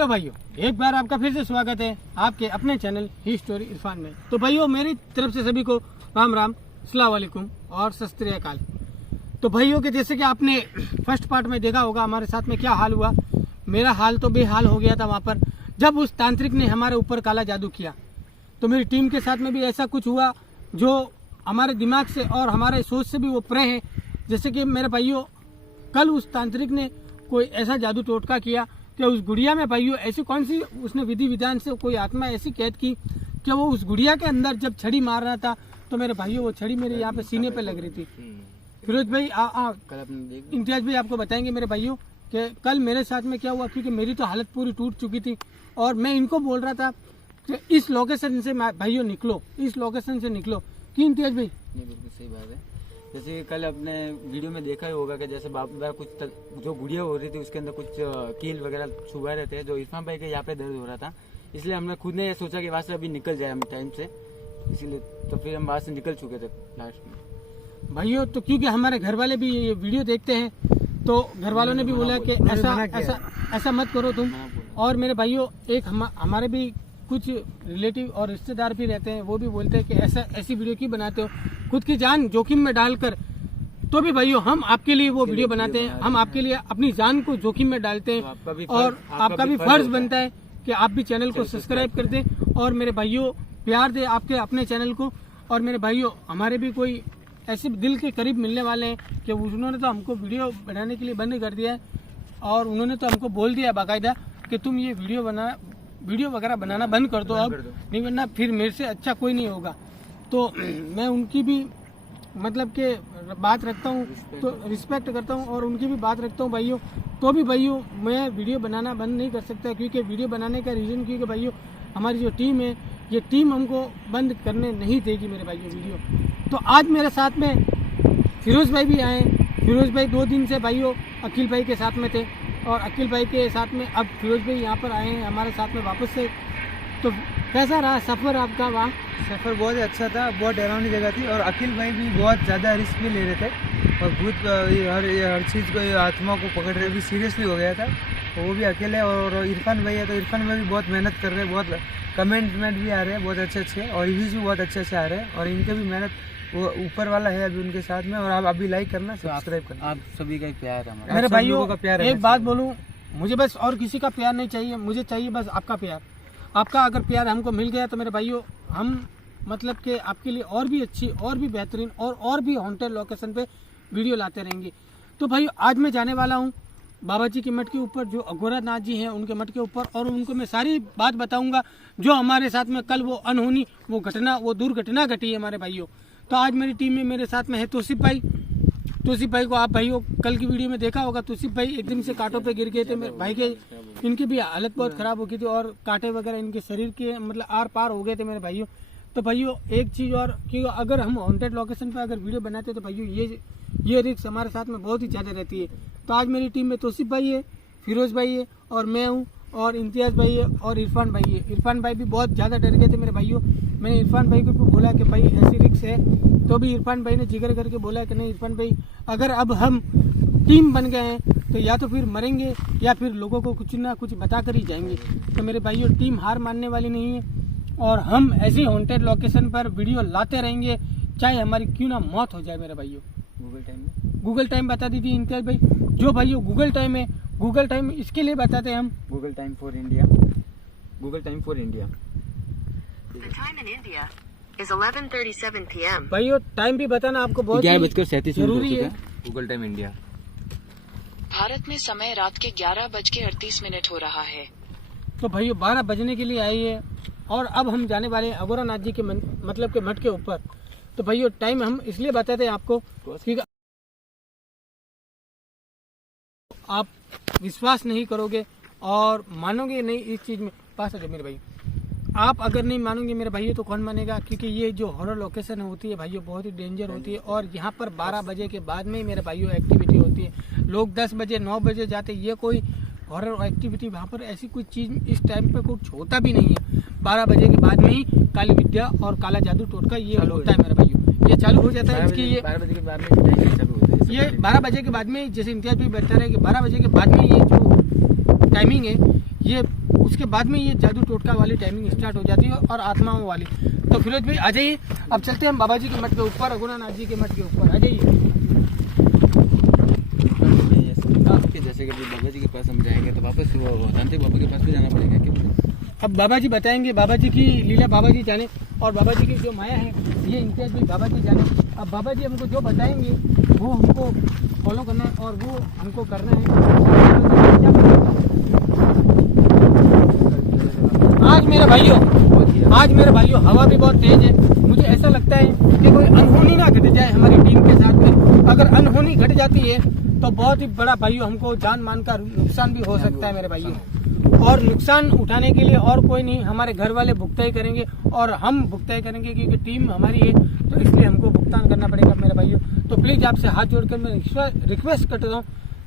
Hello भाइयों, एक बार आपका फिर से स्वागत है आपके अपने चैनल ही स्टोरी इरफान में। तो भाइयों, मेरी तरफ से सभी को राम राम, अस्सलाम वालेकुम और सत श्री अकाल। तो भाइयों के जैसे कि आपने फर्स्ट पार्ट में देखा होगा हमारे साथ में क्या हाल हुआ। मेरा हाल तो बेहाल हो गया था वहाँ पर जब उस तांत्रिक ने हमारे ऊपर काला जादू किया। तो मेरी टीम के साथ में भी ऐसा कुछ हुआ जो हमारे दिमाग से और हमारे सोच से भी वो परे है। जैसे कि मेरे भाइयों, कल उस तांत्रिक ने कोई ऐसा जादू टोटका किया कि उस गुड़िया में भाइयों ऐसी कौन सी उसने विधि विधान से कोई आत्मा ऐसी कैद की कि वो उस गुड़िया के अंदर जब छड़ी मार रहा था तो मेरे भाइयों वो छड़ी मेरे यहाँ पे सीने पे लग रही थी। फिरोज भाई इम्तियाज भाई आपको बताएंगे मेरे भाइयों कि कल मेरे साथ में क्या हुआ, क्योंकि मेरी तो हालत पूरी टूट चुकी थी और मैं इनको बोल रहा था कि इस लोकेशन से भाइयों निकलो, इस लोकेशन से निकलो। कि इम्तियाज भाई नहीं, बिल्कुल सही बात है। जैसे कि कल अपने वीडियो में देखा ही होगा कि जैसे बाबा कुछ जो गुड़िया हो रही थी उसके अंदर कुछ कील वगैरह छुपा रहे थे, जो इरफान भाई के यहाँ पे दर्द हो रहा था। इसलिए हमने खुद ने ये सोचा कि वहाँ से अभी निकल जाए हम टाइम से, इसीलिए तो फिर हम वहाँ से निकल चुके थे लास्ट में भाइयों। तो क्योंकि हमारे घर वाले भी ये वीडियो देखते हैं तो घर वालों ने भी बोला कि ऐसा मत करो तुम। और मेरे भाइयों, एक हमारे भी कुछ रिलेटिव और रिश्तेदार भी रहते हैं, वो भी बोलते हैं कि ऐसी वीडियो क्यों बनाते हो, खुद की जान जोखिम में डालकर। तो भी भाइयों, हम आपके लिए वो वीडियो बनाते हैं, हम आपके लिए अपनी जान को जोखिम में डालते हैं और आपका भी फर्ज बनता है कि आप भी चैनल को सब्सक्राइब कर दें और मेरे भाइयों प्यार दे आपके अपने चैनल को। और मेरे भाइयों, हमारे भी कोई ऐसे दिल के करीब मिलने वाले हैं कि उन्होंने तो हमको वीडियो बनाने के लिए बंद कर दिया है और उन्होंने तो हमको बोल दिया बाकायदा कि तुम ये वीडियो वगैरह बनाना बंद कर दो अब, नहीं वरना फिर मेरे से अच्छा कोई नहीं होगा। तो मैं उनकी भी मतलब के बात रखता हूँ, तो रिस्पेक्ट करता हूँ और उनकी भी बात रखता हूँ भाइयों। तो भी भाइयों, मैं वीडियो बनाना बंद नहीं कर सकता, क्योंकि वीडियो बनाने का रीज़न क्योंकि भाइयों हमारी जो टीम है, ये टीम हमको बंद करने नहीं देगी मेरे भाइयों वीडियो। तो आज मेरे साथ में फिरोज भाई भी आए। फिरोज भाई 2 दिन से भाइयों अखिल भाई के साथ में थे और अखिल भाई के साथ में अब फिरोज भाई यहाँ पर आए हैं हमारे साथ में वापस से। तो कैसा रहा सफ़र आपका वहाँ? सफ़र बहुत ही अच्छा था, बहुत डरावनी जगह थी और अखिल भाई भी बहुत ज़्यादा रिस्क भी ले रहे थे और भूत हर चीज़ को आत्मा को पकड़ रहे भी सीरियसली हो गया था। तो वो भी अकेले और इरफान भाई है, तो इरफान भाई भी बहुत मेहनत कर रहे हैं, बहुत कमेंट भी आ रहे हैं बहुत अच्छे और रिव्यूज़ भी बहुत अच्छे आ रहे हैं और इनके भी मेहनत वो ऊपर वाला है अभी उनके साथ में। और आप अभी लाइक करना, सब्सक्राइब करना, आप सभी का प्यार है हमारा। मेरे भाइयों का प्यार है। एक बात बोलूँ, मुझे बस और किसी का प्यार नहीं चाहिए, मुझे चाहिए बस आपका प्यार। आपका अगर प्यार हमको मिल गया तो मेरे भाइयों हम मतलब कि आपके लिए और भी अच्छी और भी बेहतरीन और भी हॉन्टेड लोकेशन पे वीडियो लाते रहेंगे। तो भाइयों, आज मैं जाने वाला हूँ बाबा जी के मठ के ऊपर, जो अघोरा नाथ जी हैं उनके मठ के ऊपर, और उनको मैं सारी बात बताऊंगा जो हमारे साथ में कल वो अनहोनी वो दुर्घटना घटी है हमारे भाइयों। तो आज मेरी टीम में मेरे साथ में है तौसीफ भाई को आप भाइयों कल की वीडियो में देखा होगा। तौसीफ भाई एकदम से कांटों पे गिर गए थे मेरे भाई के, इनकी भी हालत बहुत खराब हो गई थी और कांटे वगैरह इनके शरीर के मतलब आर पार हो गए थे मेरे भाइयों। तो भाइयों एक चीज़ और कि अगर हम हॉन्टेड लोकेशन पर अगर वीडियो बनाते तो भाइयों ये रिस्क हमारे साथ में बहुत ही ज़्यादा रहती है। तो आज मेरी टीम में तौसीफ भाई है, फिरोज भाई है और मैं हूँ और इम्तियाज़ भाई है और इरफान भाई है। इरफान भाई भी बहुत ज़्यादा डर गए थे मेरे भाइयों। मैंने इरफान भाई को बोला कि भाई ऐसी रिक्स है, तो भी इरफान भाई ने जिक्र करके बोला कि नहीं इरफान भाई, अगर अब हम टीम बन गए हैं तो या तो फिर मरेंगे या फिर लोगों को कुछ ना कुछ बता कर ही जाएंगे। तो मेरे भाइयों, टीम हार मानने वाली नहीं है और हम ऐसी हॉन्टेड लोकेशन पर वीडियो लाते रहेंगे, चाहे हमारी क्यों ना मौत हो जाए मेरे भाइयों। गूगल टाइम बता दीजिए इम्तियाज भाई। जो भाइयों गूगल टाइम है, गूगल टाइम इसके लिए बताते हैं हम, Google time for India. The time in India is 11:37 p.m. भाइयों टाइम भी बताना आपको बहुत 11:37 जरूरी है। Google time India. भारत में समय रात के 11:38 हो रहा है। तो भाइयों 12 बजने के लिए आई है और अब हम जाने वाले हैं अघोरा नाथ जी के मतलब के मठ के ऊपर। तो भाइयों टाइम हम इसलिए बताते हैं आपको कि आप विश्वास नहीं करोगे और मानोगे नहीं इस चीज़ में। पास है मेरे भाई, आप अगर नहीं मानोगे मेरे भाइयों तो कौन मानेगा, क्योंकि ये जो हॉरर लोकेशन होती है भाइयों बहुत ही डेंजर होती है और यहाँ पर 12 बजे के बाद में ही मेरे भाइयों एक्टिविटी होती है। लोग 10 बजे 9 बजे जाते, ये कोई हॉरर एक्टिविटी वहाँ पर ऐसी कोई चीज़ इस टाइम पे कुछ होता भी नहीं है। 12 बजे के बाद में ही काली विद्या और काला जादू टोटका ये होता है मेरे भाइयों, ये चालू हो जाता है। इसकी ये 12 बजे के बाद में ये 12 बजे के बाद में, जैसे इम्तियाज भी बता रहे हैं कि 12 बजे के बाद में ये जो टाइमिंग है ये उसके बाद में ये जादू टोटका वाली टाइमिंग स्टार्ट हो जाती है और आत्माओं वाली। तो फिरोज भाई आ जाइए, अब चलते हैं हम बाबा जी के मठ के ऊपर, रघुनाथ जी के मठ के ऊपर। आ जाइए। जैसे कि बाबा जी के पास हम जाएंगे तो वापस वो तांत्रिक बाबा के पास भी जाना पड़ेगा क्यों? अब बाबा जी बताएंगे, बाबा जी की लीला बाबा जी जाने, और बाबा जी की जो माया है ये इम्तियाज भी बाबा जी जाने। अब बाबा जी हमको जो बताएंगे वो हमको फॉलो करना है और वो हमको करना है। आज मेरे भाइयों हवा भी बहुत तेज है। मुझे ऐसा लगता है कि कोई अनहोनी ना घट जाए हमारी टीम के साथ में। अगर अनहोनी घट जाती है तो बहुत ही बड़ा भाइयों हमको जान मान का नुकसान भी हो सकता है मेरे भाइयों। और नुकसान उठाने के लिए और कोई नहीं, हमारे घर वाले भुगताई करेंगे और हम भुगताई करेंगे क्योंकि टीम हमारी है, तो इसलिए हमको भुगतान करना पड़ेगा मेरे भाइयों। तो प्लीज़ आपसे हाथ जोड़कर मैं रिक्वेस्ट करता हूँ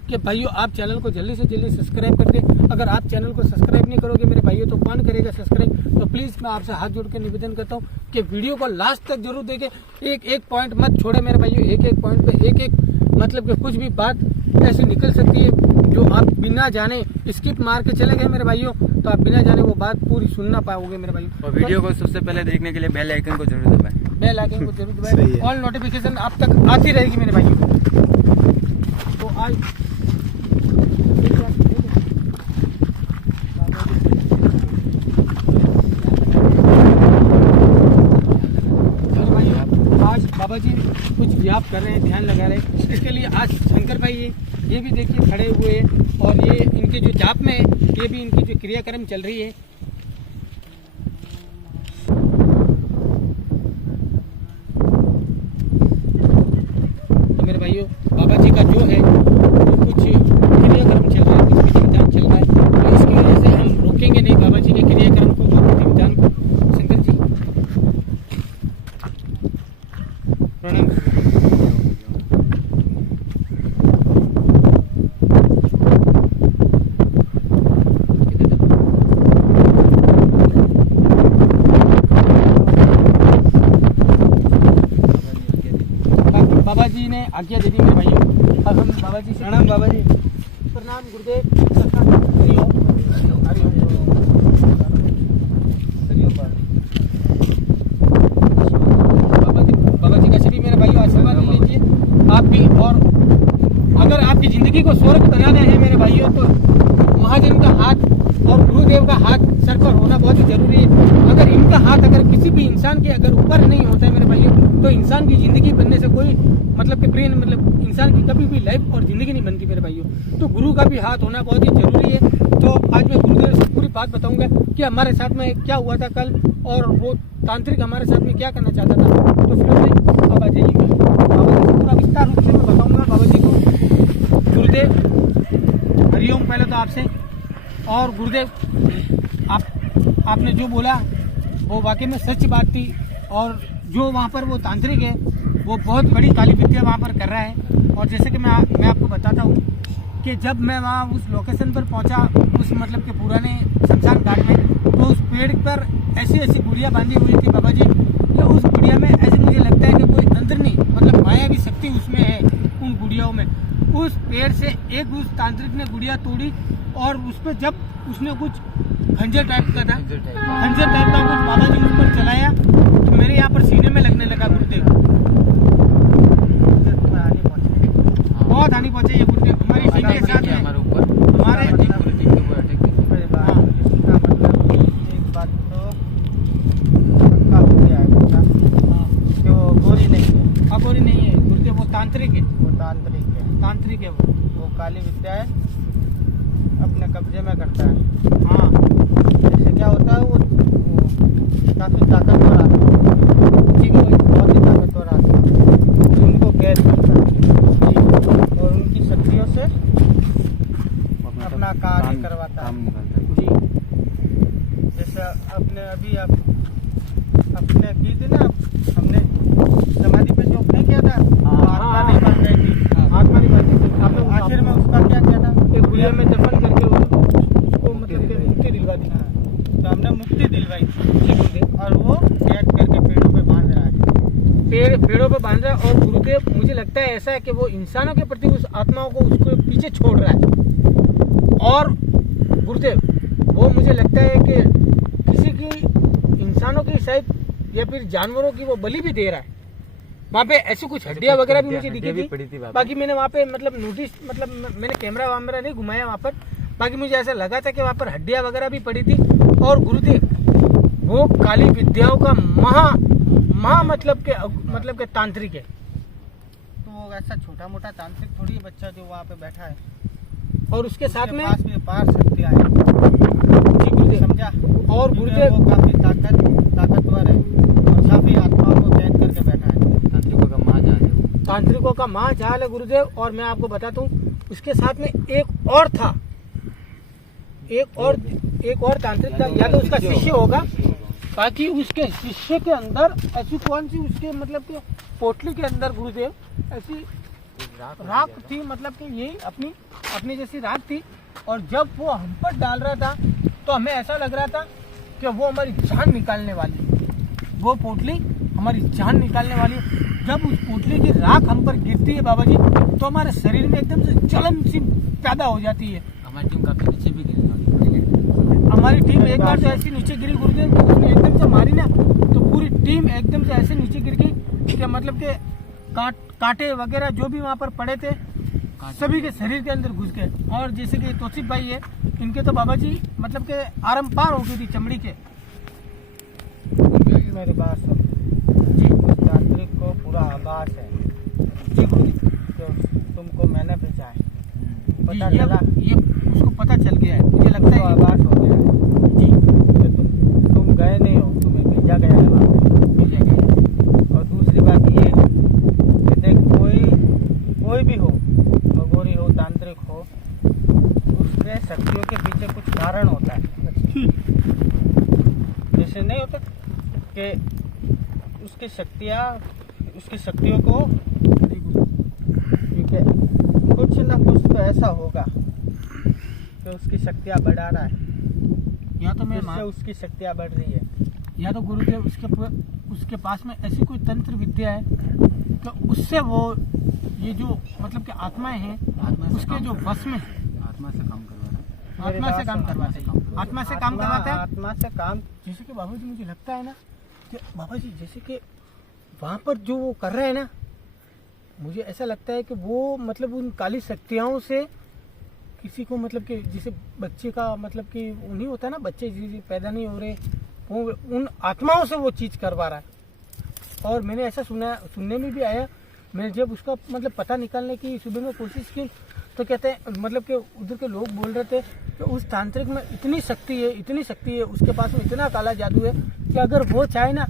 कि भाइयों आप चैनल को जल्दी से जल्दी सब्सक्राइब कर दें। अगर आप चैनल को सब्सक्राइब नहीं करोगे मेरे भाइयों तो कौन करेगा सब्सक्राइब। तो प्लीज़ मैं आपसे हाथ जोड़ के निवेदन करता हूँ कि वीडियो को लास्ट तक जरूर देखें, एक एक पॉइंट मत छोड़े मेरे भाइयों। एक एक पॉइंट पे एक एक मतलब कि कुछ भी बात ऐसी निकल सकती है जो आप बिना जाने स्किप मार के चले गए मेरे भाइयों, तो आप बिना जाने वो बात पूरी सुनना पाओगे मेरे भाइयों। और वीडियो को सबसे पहले देखने के लिए बेल आइकन को जरूर दबाएं। बेल आइकन को जरूर दबाएं, ऑल नोटिफिकेशन आप तक आती रहेगी मेरे भाइयों। तो आज बाबा जी कुछ व्याप कर रहे हैं, ध्यान लगा रहे हैं। इसके लिए आज शंकर भाई ये भी देखिए खड़े हुए हैं और ये इनके जो जाप में है ये भी इनकी जो क्रियाक्रम चल रही है। तो मेरे भाइयों बाबा जी का जो है वो कुछ क्रियाक्रम चल रहा है, कुछ विधि विधान चल रहा है, तो इसकी वजह से हम रोकेंगे नहीं बाबा जी के क्रियाक्रम को, जो विधि विधान को। शंकर जी प्रणाम। बाबा जी ने आज्ञा दे दी मेरे भाइयों। अब हम बाबा जी से प्रणाम बाबा जी। प्रणाम गुरुदेव। हरिओम हरिओम हरिओम। बाबा जी का सभी मेरे भाइयों आशीर्वाद ले लीजिए आप भी। और अगर आपकी जिंदगी को स्वर्ग बनाना है मेरे भाइयों तो महाजन का हाथ और गुरुदेव का हाथ सर पर होना बहुत ही जरूरी है। अगर इनका हाथ अगर किसी भी इंसान के अगर ऊपर नहीं होता है मेरे भाइयों तो इंसान की जिंदगी बनने से कोई मतलब कि ब्रेन मतलब इंसान की कभी भी लाइफ और जिंदगी नहीं बनती मेरे भाइयों। तो गुरु का भी हाथ होना बहुत ही जरूरी है। तो आज मैं गुरुदेव से पूरी बात बताऊंगा कि हमारे साथ में क्या हुआ था कल और वो तांत्रिक हमारे साथ में क्या करना चाहता था। तो फिर अब आ जाइए, बाबा जी को पूरा विस्तार रूप से मैं बताऊंगा बाबा जी को। गुरुदेव हरिओम पहले तो आपसे। और गुरुदेव आपने जो बोला वो वाकई में सच बात थी। और जो वहाँ पर वो तांत्रिक है वो बहुत बड़ी काली विद्या वहाँ पर कर रहा है। और जैसे कि मैं आपको बताता हूँ कि जब मैं वहाँ उस लोकेशन पर पहुँचा उस मतलब के पुराने शमशान घाट में, तो उस पेड़ पर ऐसी ऐसी गुड़िया बांधी हुई थी बाबा जी। तो उस गुड़िया में ऐसे मुझे लगता है कि कोई अंदरनी मतलब माया की शक्ति उसमें है उन गुड़ियाओं में। उस पेड़ से एक उस तांत्रिक ने गुड़िया तोड़ी और उस पर जब उसने कुछ खंजर टाइप का था, खंजर टाइप का कुछ बाबा जी उस पर चलाया तो मेरे यहाँ पर सीने में लगने लगा गुरुदेव। बहुत हानि पहुंचे ये गुरुदेव हमारी टीम के साथ में हमारे ऊपर हमारे एक बात तो पक्का हो गया है कि वो गोरी नहीं है। अगोरी नहीं है गुरुदेव, वो तांत्रिक है। वो तांत्रिक है वो काली विद्या है, अपने कब्जे में करता है। हाँ जैसे क्या होता है वो काफ़ी ताकतवर आदमी है। ठीक है भाई, बहुत ही ताकतवर आदमी है, उनको कैद करता है और उनकी शक्तियों से अपना कार्य करवाता है। जी जैसे अपने अभी आप अपने की थी ना, हमने समाधि पे जो नहीं किया था, आत्मा नहीं बन रही थी, आत्मा नहीं बनती थी। आप लोग आखिर में उसका क्या किया था, एक गुड़िया में दफन करके उसको मतलब कि मुक्ति दिलवा दी। तो हमने मुक्ति दिलवाई जी गुरुदेव। और वो कैद करके पेड़ों पे बांध रहा है। पेड़ों पे बांध रहा है। और गुरुदेव मुझे लगता है ऐसा है कि वो इंसानों के प्रति उस आत्माओं को उसको पीछे छोड़ रहा है। और गुरुदेव वो मुझे लगता है कि किसी की इंसानों की शायद या फिर जानवरों की वो बलि भी दे रहा है। वहाँ पे ऐसी कुछ हड्डियाँ वगैरह भी मुझे दिखी थी। बाकी मैंने वहाँ पे मतलब नोटिस मतलब मैंने कैमरा वैमरा नहीं घुमाया वहाँ पर। बाकी मुझे ऐसा लगा था कि वहाँ पर हड्डियाँ वगैरह भी पड़ी थी। और गुरुदेव वो काली विद्याओं का महा मतलब के तांत्रिक है। तो ऐसा छोटा मोटा तांत्रिक थोड़ी है बच्चा जो वहाँ पे बैठा है। और उसके साथ में पास में पार शक्तियाँ हैं। जी गुरुदेव समझा। और गुरुदेव वो काफी ताकतवर है और काफी आत्माओं को कैद करके बैठा है। तांत्रिकों का महाजाल है वो। तांत्रिकों का महाजाल है गुरुदेव। और मैं आपको बताता हूँ उसके साथ में एक और था, एक और तांत्रिक था, या तो उसका शिष्य होगा। बाकी उसके शिष्य के अंदर ऐसी कौन सी उसके मतलब के पोटली के अंदर गुरुदेव ऐसी राख थी, मतलब कि यही अपनी जैसी राख थी। और जब वो हम पर डाल रहा था तो हमें ऐसा लग रहा था कि वो हमारी जान निकालने वाली है। वो पोटली हमारी जान निकालने वाली है। जब उस पोटली की राख हम पर गिरती है बाबा जी तो हमारे शरीर में एकदम से जलन सी पैदा हो जाती है। हमारी टीम काफी नीचे भी गिरी। हमारी टीम एक बार तो ऐसी नीचे गिरी गुरुदेव कि उसने एकदम से मारी ना तो पूरी टीम एकदम से ऐसे नीचे गिर गई कि मतलब के कांटे वगैरह जो भी वहाँ पर पड़े थे सभी के शरीर के अंदर घुस गए। और जैसे कि तौसीफ भाई है इनके तो बाबा जी मतलब के आरम पार हो गई थी चमड़ी के। मेरी बात सुन जी, उस तांत्रिक को पूरा आभास है जी गुरुदेव। तो तुमको मैंने भेजा है, पता जी, चला। ये उसको पता चल गया है, मुझे लगता तो है आभास हो गया है जी कि तुम गए नहीं हो, तुम्हें भेजा गया है वहाँ पे। भेजा गया है। और दूसरी बात ये कि देख कोई भी हो, अघोरी हो, तांत्रिक हो, उसके शक्तियों के पीछे कुछ कारण होता है। जैसे नहीं होता कि उसकी शक्तियों को ठीक है कुछ ना कुछ तो ऐसा होगा कि उसकी शक्तियाँ बढ़ा रहा है, या तो मैं जिससे उसकी शक्तियाँ बढ़ रही है। या तो गुरुदेव उसके पास में ऐसी कोई तंत्र विद्या है कि उससे वो ये जो मतलब कि आत्माएं हैं उसके जो वश में आत्मा से काम करवा रहा है। आत्मा से काम करवाता है, आत्मा से काम करवाता है। आत्मा से काम जैसे कि बाबा जी मुझे लगता है ना कि बाबा जी जैसे कि वहाँ पर जो वो कर रहे हैं ना मुझे ऐसा लगता है कि वो मतलब उन काली शक्तियों से किसी को मतलब कि जैसे बच्चे का मतलब कि वो नहीं होता ना, बच्चे जिसे पैदा नहीं हो रहे वो उन आत्माओं से वो चीज़ करवा रहा है। और मैंने ऐसा सुनने में भी आया, मैंने जब उसका मतलब पता निकालने की सुबह में कोशिश की तो कहते हैं मतलब कि उधर के लोग बोल रहे थे कि उस तांत्रिक में इतनी शक्ति है उसके पास में इतना काला जादू है कि अगर वो चाहे ना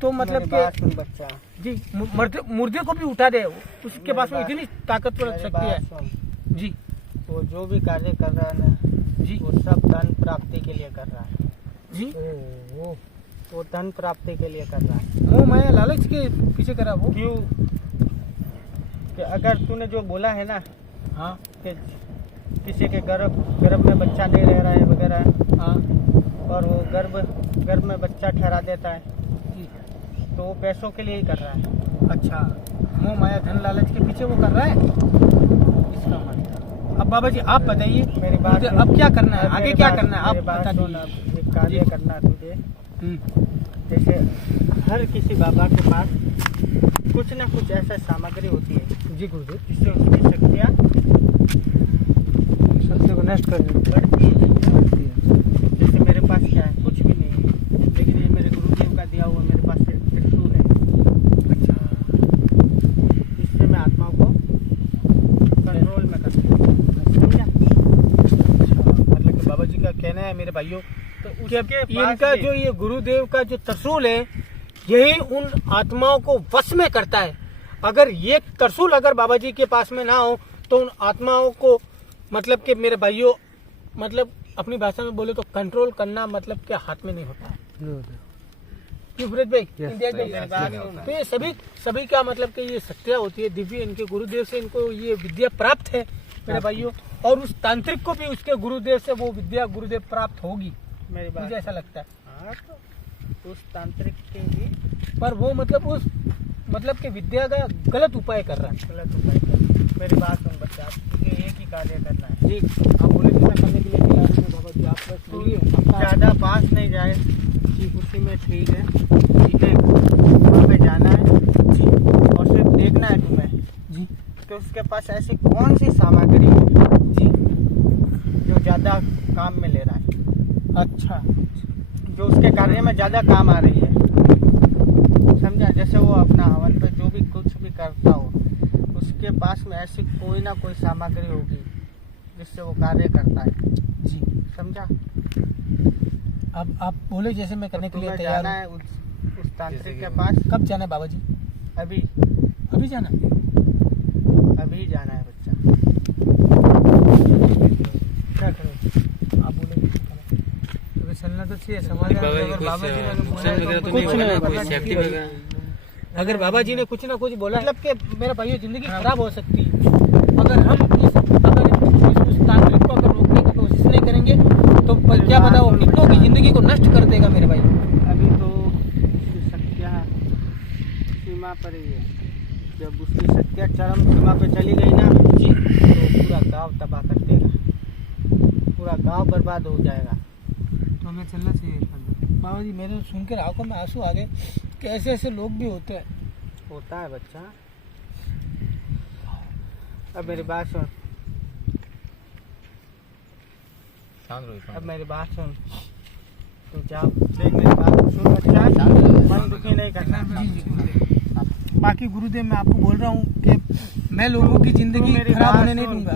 तो मतलब कि बच्चा जी मुर्दे को भी उठा दे, उसके पास में इतनी ताकतवर शक्ति है जी। वो जो भी कार्य कर रहा है ना जी वो सब धन प्राप्ति के लिए कर रहा है जी। वो धन प्राप्ति के लिए कर रहा है। मोह माया लालच के पीछे करा वो। क्यों कि अगर तूने जो बोला है ना हाँ कि किसी के गर्भ में बच्चा नहीं रह रहा है वगैरह, हाँ और वो गर्भ में बच्चा ठहरा देता है जी। तो वो पैसों के लिए ही कर रहा है। अच्छा, मोह माया धन लालच के पीछे वो कर रहा है इसका मतलब। अब बाबा जी आप बताइए मेरी बात सुन। अब क्या करना है, आगे मेरी क्या बात- करना है आप मेरी बात बता सुन, दीजिए। अब एक कार्य करना है तुझे। हम्म, जैसे हर किसी बाबा के पास कुछ ना कुछ ऐसा सामग्री होती है जी गुरुदेव। जिससे उसकी शक्तियाँ शक्ति को नष्ट कर बढ़ती है। जैसे मेरे पास क्या है, कुछ भी नहीं है, लेकिन ये मेरे गुरुदेव का दिया हुआ मेरे पास त्रिशूल है। अच्छा, इससे मैं आत्माओं को कंट्रोल में करता हूँ, समझा? मतलब कि बाबा जी का कहना है मेरे भाइयों तो कि उसके इनका पास जो ये गुरुदेव का जो त्रिशूल है यही उन आत्माओं को वश में करता है। अगर ये त्रिशूल अगर बाबा जी के पास में ना हो तो उन आत्माओं को मतलब कि मेरे भाइयों मतलब अपनी भाषा में बोले तो कंट्रोल करना मतलब के हाथ में नहीं होता है। क्यों सूरज भाई? इंडिया के तो ये सभी का मतलब कि ये शक्तियाँ होती है दिव्य, इनके गुरुदेव से इनको ये विद्या प्राप्त है मेरे भाइयों। और उस तांत्रिक को भी उसके गुरुदेव से वो विद्या गुरुदेव प्राप्त होगी, मेरी बात मुझे ऐसा लगता है। हाँ, तो उस तांत्रिक के भी पर वो मतलब उस मतलब के विद्या का गलत उपाय कर रहा है। गलत उपाय कर। मेरी बात सुन बच्चा, तुझे एक ही कार्य करना है। जी आप बोले कि मैं करने के लिए तैयार हूँ बाबा जी, आप बोलिए ज़्यादा पास नहीं जाए जी, उसी में ठीक है। ठीक है, वहाँ पे जाना है जी, और सिर्फ देखना है तुम्हें जी कि उसके पास ऐसी कौन सी सामग्री है जी। जो ज़्यादा काम में ले रहा है, अच्छा जो उसके कार्य में ज़्यादा काम आ रही है, समझा। जैसे वो अपना हवन पे जो भी कुछ भी करता हो, उसके पास में ऐसी कोई ना कोई सामग्री होगी जिससे वो कार्य करता है जी। समझा। अब आप बोले जैसे मैं करने के लिए तुम्हें तैयार जाना हूँ। है उस तांत्रिक के पास। कब जाना है बाबा जी? अभी अभी जाना है? अभी जाना है बच्चा। क्या करें आप बोले अभी चलना तो चाहिए, बाबा जी बाबा जी ने नुकसान वगैरह तो कुछ नहीं होगा नहीं ना, होगा, कोई बस सेफ्टी ठीक वगैरह। अगर बाबा जी ने कुछ ना कुछ बोला मतलब कि मेरा भाइयों जिंदगी खराब हो सकती है अगर हम उस तांत्रिक को अगर रोकने की कोशिश नहीं करेंगे तो क्या पता वो कितनों की जिंदगी को नष्ट कर देगा मेरे भाई। अभी तो उसकी शक्तियाँ सीमा पर ही है। जब उसकी शक्तियाँ चरम सीमा पे चली गई ना जी, तो पूरा गांव तबाह कर देगा, पूरा गांव बर्बाद हो जाएगा। तो हमें चलना चाहिए बाबा जी मेरे सुन कर आंखों में आंसू आ गए कि ऐसे ऐसे लोग भी होते हैं। होता है बच्चा। अब मेरी बात सुन, अब मेरी बात सुन, तू जाओ देख मेरी बात सुन बच्चा, मन दुखी नहीं करना। बाकी गुरुदेव मैं आपको बोल रहा हूँ कि मैं लोगों की जिंदगी खराब होने नहीं दूंगा।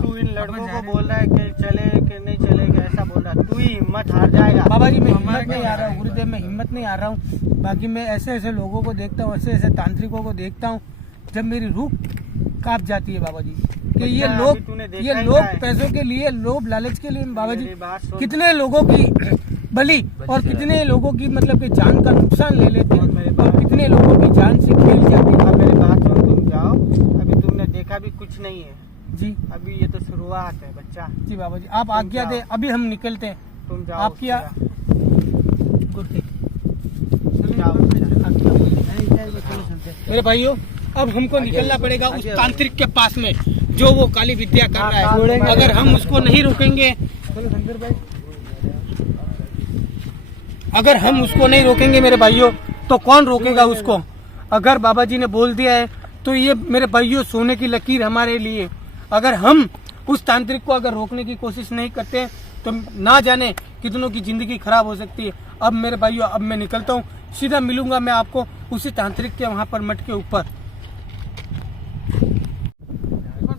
तू इन लड़कों को बोल रहा है कि चले कि नहीं चलेगा, ऐसा बोल रहा है, तू ही हिम्मत हार जाएगा। बाबा जी मैं हिम्मत नहीं आ रहा हूँ गुरुदेव, मैं हिम्मत नहीं आ रहा हूँ। बाकी मैं ऐसे ऐसे लोगों को देखता हूँ, ऐसे ऐसे तांत्रिकों को देखता हूँ, जब मेरी रूह कांप जाती है बाबा जी कि ये लोग पैसों के लिए, लोभ लालच के लिए बाबा जी कितने लोगों की बलि और कितने लोगों की मतलब कि जान का नुकसान ले लेते हैं और कितने लोगों की जान से खेल जाती है। अब मेरी बात सुन, तुम जाओ, अभी तुमने देखा भी कुछ नहीं है जी। अभी ये तो शुरुआत है बच्चा। जी बाबा जी आप आज्ञा दे, अभी हम निकलते हैं। तुम जाओ आपकी मेरे भाइयों अब हमको निकलना पड़ेगा उस तांत्रिक के पास में जो वो काली विद्या कर रहा है। अगर हम उसको नहीं रोकेंगे, अगर हम उसको नहीं रोकेंगे मेरे भाइयों तो कौन रोकेगा उसको। अगर बाबा जी ने बोल दिया है तो ये मेरे भाइयों सोने की लकीर हमारे लिए। अगर हम उस तांत्रिक को अगर रोकने की कोशिश नहीं करते तो ना जाने कितनों की जिंदगी खराब हो सकती है। अब मेरे भाइयों अब मैं निकलता हूँ, सीधा मिलूंगा मैं आपको उसी तांत्रिक के वहाँ पर मठ के ऊपर।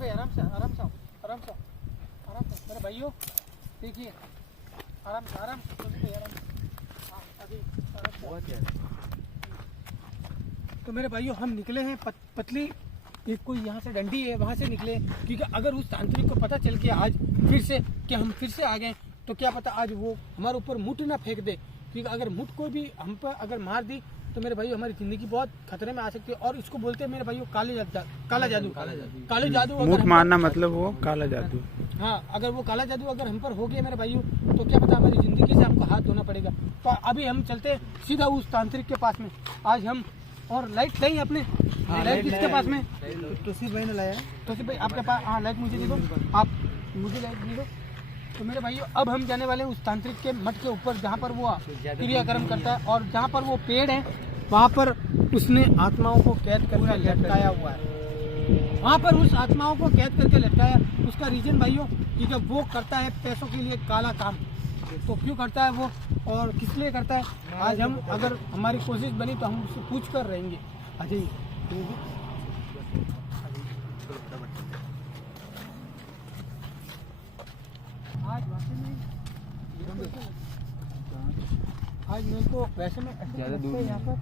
आराम से आराम से आराम से आराम से मेरे भाइयों देखिए, आराम से आराम से आराम से। तो मेरे भाइयों हम निकले हैं पतली एक कोई यहाँ से डंडी है वहाँ से निकले, क्योंकि अगर उस तांत्रिक को पता चल गया आज फिर से कि हम फिर से आ गए तो क्या पता आज वो हमारे ऊपर मुठ ना फेंक दे। क्योंकि अगर मुठ को भी हम पर अगर मार दी तो मेरे भाइयों हमारी जिंदगी बहुत खतरे में आ सकती है। और इसको बोलते हैं मेरे भाइयों काला जादू। मुठ मारना मतलब वो काला जादू। हाँ अगर वो काला जादू अगर हम पर हो गया मेरे भाइयों तो क्या पता हमारी जिंदगी से हमको हाथ धोना पड़ेगा। तो अभी हम चलते सीधा उस तांत्रिक के पास में आज हम। और लाइट नहीं अपने लाइट किसके पास में? तुसी भाई ने लाया। तुसी भाई आपके पास? हाँ लाइट मुझे दे दो, आप मुझे लाइट दे दो। तो मेरे भाइयों अब हम जाने वाले हैं उस तांत्रिक के मठ के ऊपर जहाँ पर वो क्रियाक्रम करता है और जहाँ पर वो पेड़ है वहाँ पर उसने आत्माओं को कैद करके लटकाया हुआ है। वहाँ पर उस आत्माओं को कैद करके लटकाया, उसका रीजन भाइयों कि जब वो करता है पैसों के लिए काला काम, तो क्यों करता है वो और किस लिए करता है आज हम अगर हमारी कोशिश बनी तो हम उससे पूछ कर रहेंगे। अजय आज मेरे को वैसे में ज़्यादा दूर यहाँ पर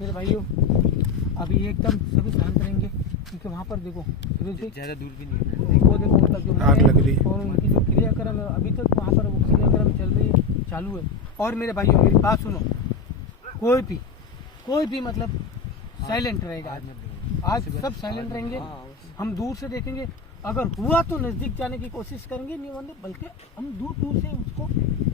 मेरे भाइयों अभी एकदम सभी शांत रहेंगे क्योंकि वहाँ पर देखो ज़्यादा दूर भी नहीं है। देखो मतलब जो आग लग रही है और उनकी जो क्रियाक्रम है अभी तक वहाँ पर वो क्रियाक्रम चल रही है, चालू है। और मेरे भाइयों मेरी बात सुनो, कोई भी मतलब साइलेंट रहेगा आज सब साइलेंट रहेंगे। हम दूर से देखेंगे, अगर हुआ तो नजदीक जाने की कोशिश करेंगे, नहीं मतलब बल्कि हम दूर से उसको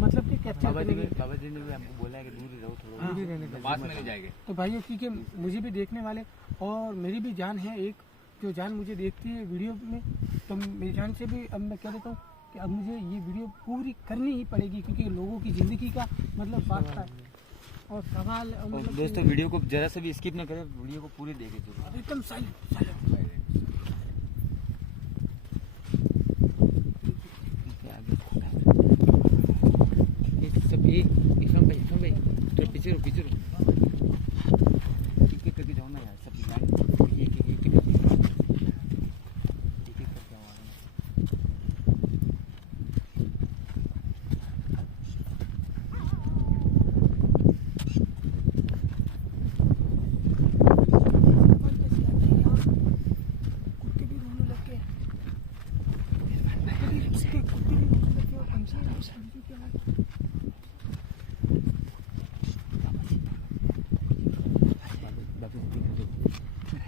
मतलब कि कैप्चर करेंगे। बाबा जी ने भी हमको बोला है कि दूर ही रहो, थोड़ा दूर ही रहने का, पास में नहीं जाएंगे। तो भाइयों क्योंकि मुझे भी देखने वाले और मेरी भी जान है एक जो जान मुझे देखती है वीडियो में, तो मेरी जान से भी अब मैं क्या देता हूँ कि अब मुझे ये वीडियो पूरी करनी ही पड़ेगी, क्योंकि लोगों की ज़िंदगी का मतलब वास्ता है और सवाल और मतलब दोस्तों वीडियो को जरा सा भी स्किप ना करें, वीडियो को पूरी देखें जरूर। अब एकदम साइलेंट। इरफान भाई थोड़ा पीछे रहो एक करके जाओ ना यार, सब एक करके आओ। कुत्ते भी रोने लग गए, कुत्ते भी रोने लग गए और हमसे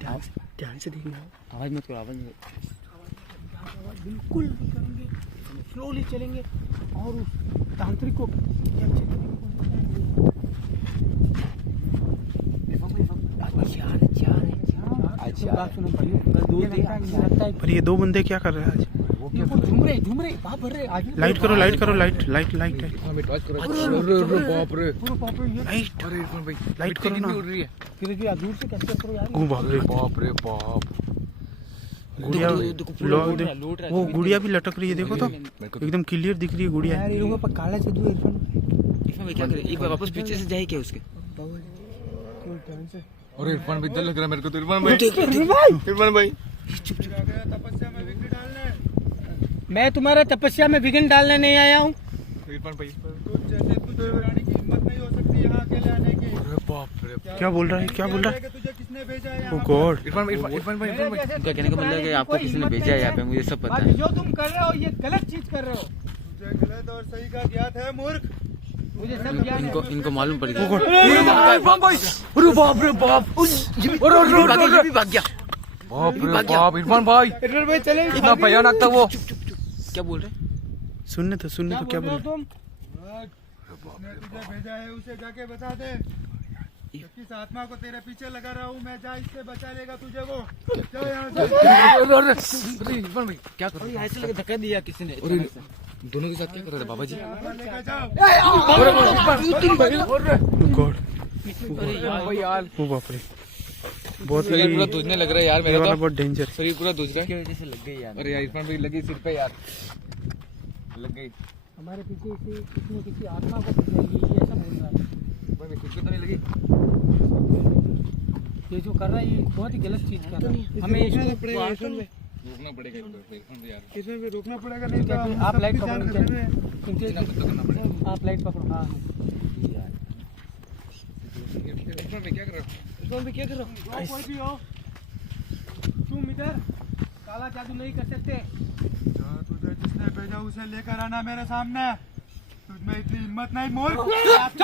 क्या ध्यान से देखना, आवाज मत करो, आवाज मत बिल्कुल नहीं करेंगे, स्लोली चलेंगे और उस तांत्रिक को कैप्चर करने की कोशिश करेंगे। बात सुनो भाइयों, ये लगता है पर ये दो बंदे क्या कर रहे हैं आज? ये वो झूम रहे बाप भर रहे आगे। लाइट करो लाइट है पूरा लाइट बाप रे ये लाइट करो ना। फिर भी दूर से कैप्चर करो यार। ओ बाप रे गुड़िया वो गुड़िया भी लटक रही है, देखो तो एकदम क्लियर दिख रही है गुड़िया। यार ये लोगों पर काला जादू है इरफान। इरफान भाई क्या करे, एक बार वापस पीछे से जाए क्या उसके? और इरफान भी डर लग रहा है मेरे को तो। इरफान भाई मैं तुम्हारा तपस्या में विघ्न डालने नहीं आया हूँ। इरफान भाई क्या बोल रहा है तुझे किसने भेजा है? ओ गॉड। इरफान भाई उनका कहने का मतलब है कि आपको किसी ने भेजा है यहाँ पे, मुझे सब पता है। जो तुम कर रहे हो ये गलत चीज कर रहे हो, तुझे गलत और सही का ज्ञात है मूर्ख। मुझे सब ज्ञान है। इनको मालूम पड़ गया। बाप इरफान भाई चले इतना भयानक था वो। क्या बोल रहे? सुनने तो क्या बोल रहे? तुम जिसने तुझे भेजा है उसे जाके बता दे। किस आत्मा को तेरे पीछे लगा रहा हूँ मैं, जा इससे बचा लेगा तुझे वो। जा यहाँ से। इरफान भाई क्या करो? ऐसे लगे धक्का दिया किसी ने। दोनों के साथ क्या कर रहे थे बाबा जी? गॉड ओ बाप रे बहुत शरीर पूरा दूधने लग रहा है यार मेरा तो। बहुत डेंजर। शरीर पूरा दूध रहा है। इसकी वजह से लग गई यार। अरे यार इरफान भाई लगी सिर पे यार, लग गई। हमारे पीछे से किसी आत्मा को भेजेगी, ये ऐसा बोल रहा है। भाई खुद को तो नहीं लगी। ये जो कर रहा है ये बहुत ही गलत चीज कर रहा है। हमें इसको रोकना पड़ेगा इरफान यार। इसमें भी रोकना पड़ेगा, नहीं तो आप लाइट पकड़ो, करना पड़ेगा। आप लाइट पकड़ो। हाँ इरफान भाई क्या कर रहे हो? क्या कर रहे हो? कोई भी हो तुम इधर काला जादू नहीं कर सकते। तुझे जिसने भेजा उसे लेकर आना मेरे सामने। तुझमें इतनी हिम्मत नहीं मूर्ख। यहाँ पर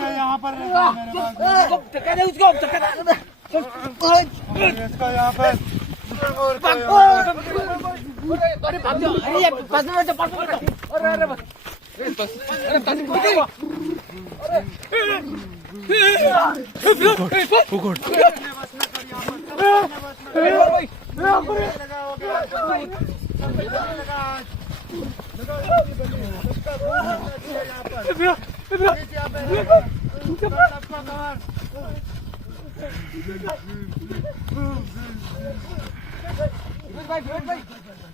इसका यहाँ पर ओ गॉड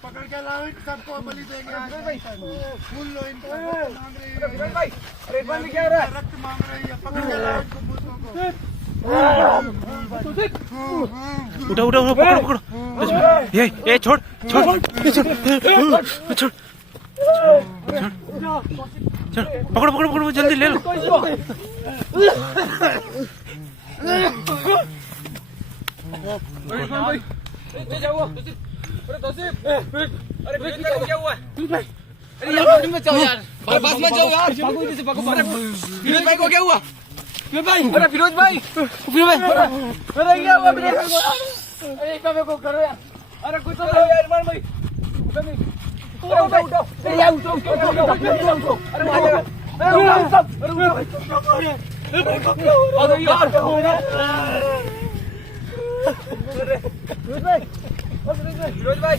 पकड़ के लाओ, सबको बलि देंगे। फूल लो इनको, मांग रही है रक्त मांग रही है। पकड़ के लाओ इनको भूतों को। उठा पकड़ो ये छोड़ पकड़ो जल्दी ले लो। पास में जाओ यार। फिरोज भाई को क्या हुआ? अरे फिरोज भाई अरे क्या हुआ? अरे को करो यार। अरे कुछ तो यार इरफान भाई। उठो। अरे यार उठो। अरे यार फिरोज भाई,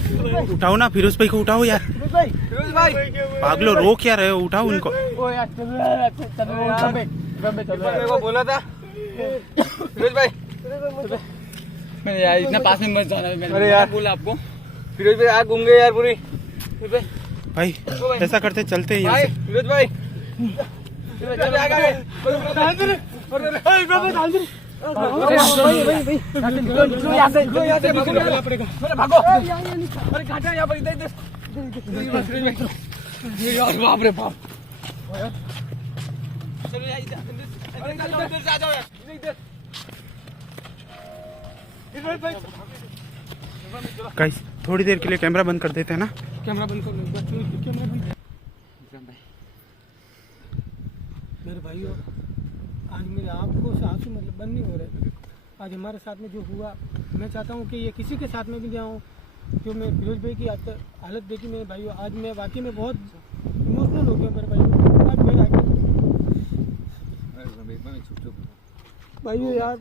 उठाओ ना फिरोज भाई को, उठाओ यार। फिरोज भाई, पागलो रो क्या रहे हो, उठाओ उनको। ओ यार चलो यार, चलो यार, मेरे को बोला था फिरोज भाई। मैंने यार इतना पास में मत जाना, मैंने अरे यार। बोला आपको। फिरोज भाई आग घूम गई यार पूरी। भाई ऐसा करते चलते हैं यहाँ भाई से। फिरोज भाई, चल आगे। भागो। अरे काटा यहाँ पर, इधर यार, बाप रे बाप। चलो यार इधर से आ जाओ यार, इधर। गाइस थोड़ी देर के लिए कैमरा बंद कर देते हैं ना। कैमरा बंद कर लो, कैमरा बंद। मेरे भाइयों, आज मेरे आपको आंसू मतलब बंद नहीं हो रहे। आज हमारे साथ में जो हुआ, मैं चाहता हूँ कि ये किसी के साथ में भी ना हो। जो मैं फिरोज भाई की हालत देखी मेरे भाइयों, आज मैं वाकई में बहुत इमोशनल हो गया मेरे भाइयों। आज मेरा भाइयों यार,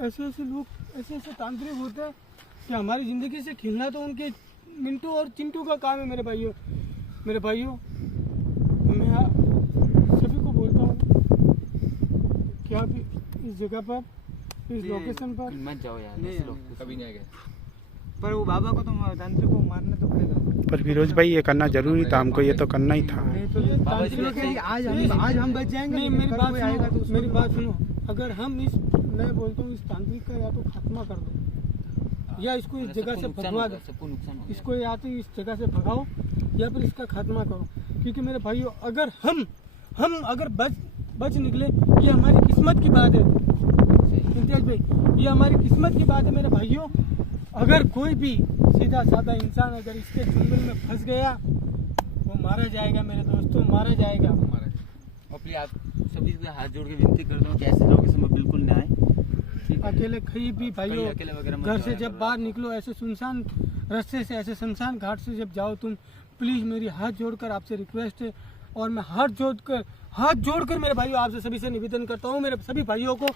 ऐसे ऐसे लोग, ऐसे ऐसे तांत्रिक होते हैं कि हमारी ज़िंदगी से खिलना तो उनके मिंटू और चिंटू का काम है मेरे भाइयों। मेरे भाइयों, मैं सभी को बोलता हूँ कि आप इस जगह पर, इस लोकेशन पर मत जाओ यार, कभी नहीं आएगा। पर वो बाबा को तो तांत्रिक को मारना तो पड़ेगा। पर फिरोज भाई ये करना जरूरी था, हमको ये तो करना ही था। नहीं तो तांत्रिक के लिए आज हम बच जाएंगे। नहीं, मेरी कल बात कोई आएगा तो सुनो, उसको मेरी तो बात सुनो। अगर हम मैं बोलता हूँ इस तांत्रिक का या तो खात्मा कर दो, या इसको इस जगह से भगवा दो। सबको नुकसान होगा। इसको या तो इस जगह से भगाओ या फिर इसका खात्मा करो। क्योंकि मेरे भाइयों, अगर हम अगर बच निकले, ये हमारी किस्मत की बात है। इम्तियाज भाई, ये हमारी किस्मत की बात है मेरे भाइयों। अगर कोई भी सीधा साधा इंसान अगर इसके चुंगल में फंस गया, वो मारा जाएगा मेरे दोस्तों, मारा जाएगा। और प्लीज आप सभी से हाथ जोड़ के विनती करता हूँ कि ऐसे लोकेशन में बिल्कुल ना आए। अकेले कहीं भी भाइयों, अकेले वगैरह मत घर जाओ से यार, जब बाहर निकलो, ऐसे सुनसान रास्ते से, ऐसे शमशान घाट से जब जाओ तुम, प्लीज़ मेरी हाथ जोड़कर आपसे रिक्वेस्ट है। और मैं हाथ जोड़कर मेरे भाइयों आपसे सभी से निवेदन करता हूँ, मेरे सभी भाइयों को,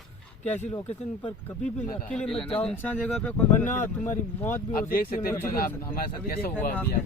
कि ऐसी लोकेशन पर कभी भी अकेले मत जाओ। इंसान जगह पे वरना तुम्हारी मौत भी हो आप देख सकती सकते है। हैं हमारे साथ कैसा हुआ अभी यार।